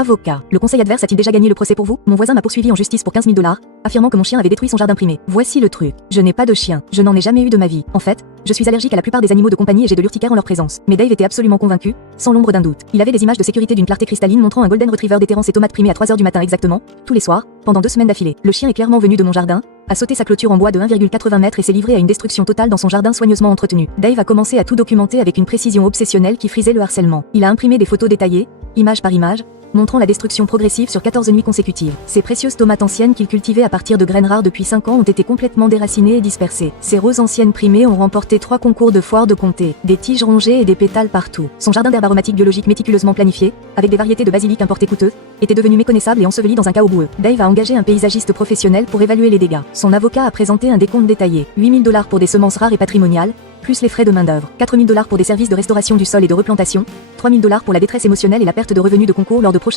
Avocat. Le conseil adverse a-t-il déjà gagné le procès pour vous? Mon voisin m'a poursuivi en justice pour 15 000 $, affirmant que mon chien avait détruit son jardin primé. Voici le truc. Je n'ai pas de chien. Je n'en ai jamais eu de ma vie. En fait, je suis allergique à la plupart des animaux de compagnie et j'ai de l'urticaire en leur présence. Mais Dave était absolument convaincu, sans l'ombre d'un doute. Il avait des images de sécurité d'une clarté cristalline montrant un golden retriever déterrant ses tomates primées à 3 heures du matin exactement, tous les soirs, pendant 2 semaines d'affilée. Le chien est clairement venu de mon jardin, a sauté sa clôture en bois de 1,80 mètres et s'est livré à une destruction totale dans son jardin soigneusement entretenu. Dave a commencé à tout documenter avec une précision obsessionnelle qui frisait le harcèlement. Il a imprimé des photos détaillées, image par image, montrant la destruction progressive sur 14 nuits consécutives. Ces précieuses tomates anciennes qu'il cultivait à partir de graines rares depuis 5 ans ont été complètement déracinées et dispersées. Ces roses anciennes primées ont remporté 3 concours de foire de comté, des tiges rongées et des pétales partout. Son jardin d'herbes aromatiques biologiques méticuleusement planifié, avec des variétés de basilic importées coûteuses, était devenu méconnaissable et enseveli dans un chaos boueux. Dave a engagé un paysagiste professionnel pour évaluer les dégâts. Son avocat a présenté un décompte détaillé. 8 000 $ pour des semences rares et patrimoniales, plus les frais de main-d'œuvre. 4 000 $ pour des services de restauration du sol et de replantation. 3 000 $ pour la détresse émotionnelle et la perte de revenus de concours lors de prochains